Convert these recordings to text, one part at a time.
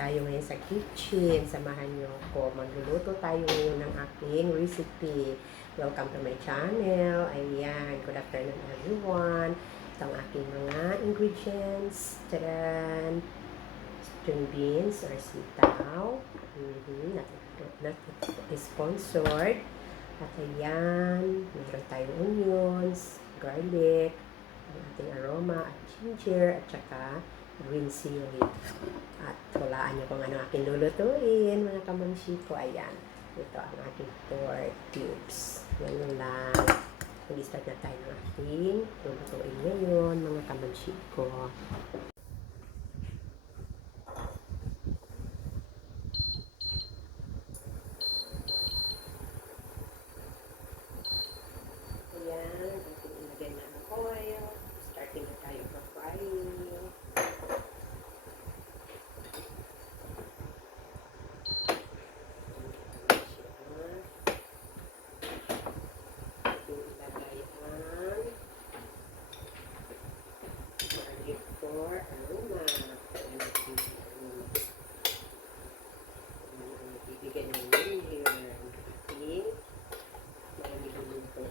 tayo ngayon sa kitchen. Samahan niyo ako. Magluluto tayo ngayon ng aking recipe. Welcome to my channel. Ayan. Good afternoon everyone. Ito ang aking mga ingredients. Tadaan! String beans or sitaw. Not sponsored. At ayan. Meron tayong onions, garlic, ang ating aroma at ginger at saka green chili. At hulaan niyo kung ano aking lulutuin, mga kamamshi ko. Ayan. Ito ang aking pork cubes. Yan lang. Mag-start na tayo ng ating lulutuin ngayon, mga kamamshi ko. Ayan. Ating ilagay na ang oil. Starting na tayo mag-frying. For aroma. Bibigyan ng layer. Okay. Marami luluto.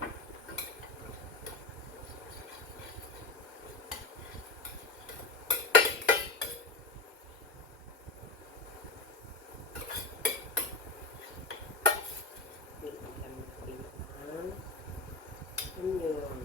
Bibigyan natin ang onion.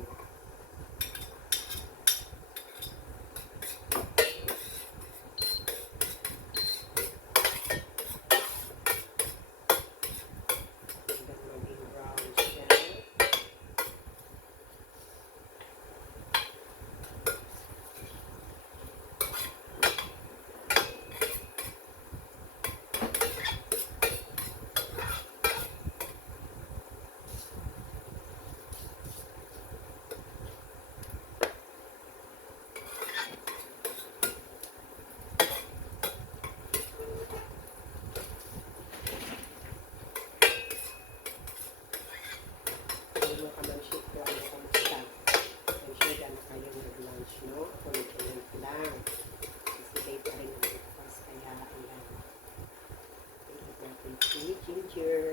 Ginger.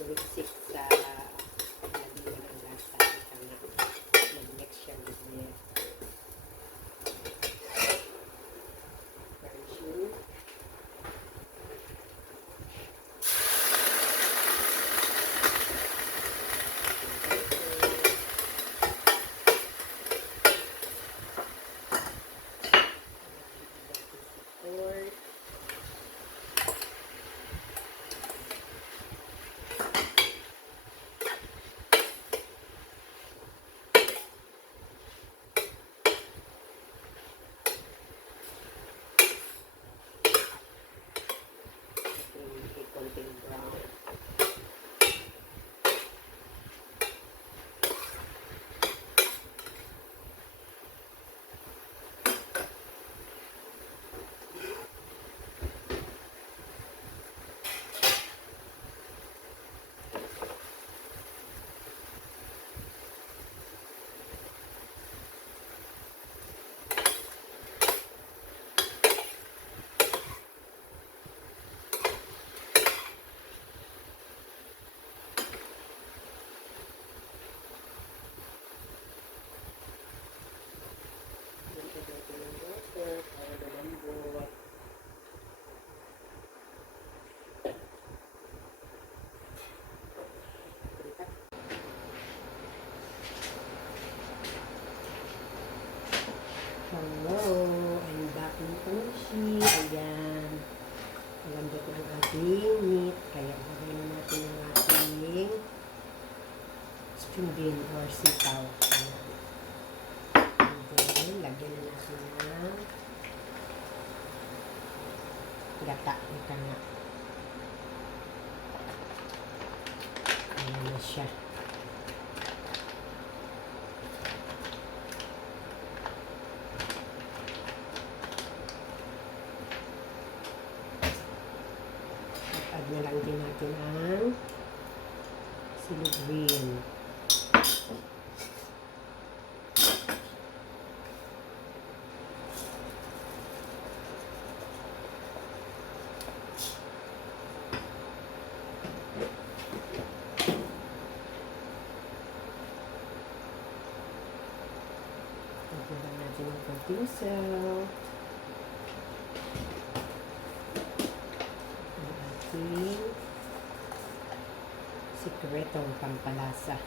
Tumiksik sa nadiwan ang lasa at nag-mix siya with milk. Garnish. Konting brown. Hello, I'm back ng Toshi. Ayan. Malambot na ang ating meat. Kaya lagay na natin ang ating string bean or sitaw. Ayan. And then, lagyan na natin ng gata. Ika nga. Ayan na siya. Add na lang din natin ang sili green. Add na natin ang konting saw. Sikretong pampalasa.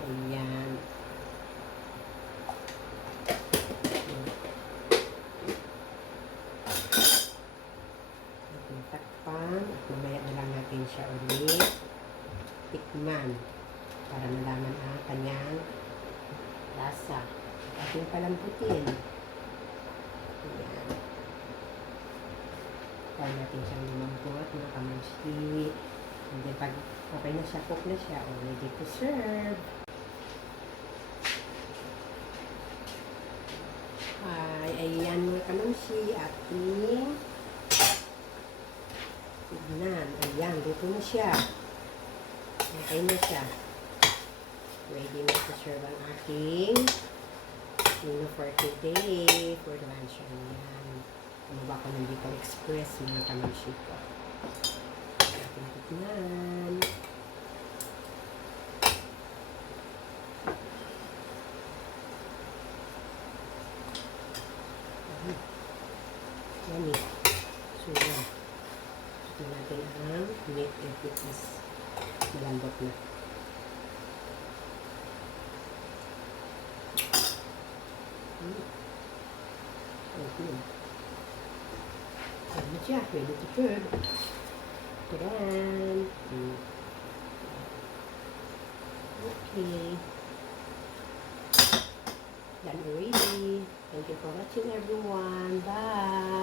Ayan. Ating takpan. At mamaya na lang natin siya ulit tikman para malaman ang kanyang lasa. Ating palambutin. Ayan. Try natin siyang lumambot, mga kamansi. And then, pag okay na siya, cook na siya, ready to serve. Ayan mga kamansi, ating tignan. Ayan, luto na siya. Okay na siya. Ready na to serve ang ating menu for today, for lunch. Ayan. Bumaba ko ng Bicol Express, mga kamansi ko. Ating tignan. Yan eh. So, yan. Ito natin ang meat and cookies. Malambot na. Okay. Ayan na siya. Ready to serve. Tadaan! Okay. Done already. Thank you for watching everyone. Bye!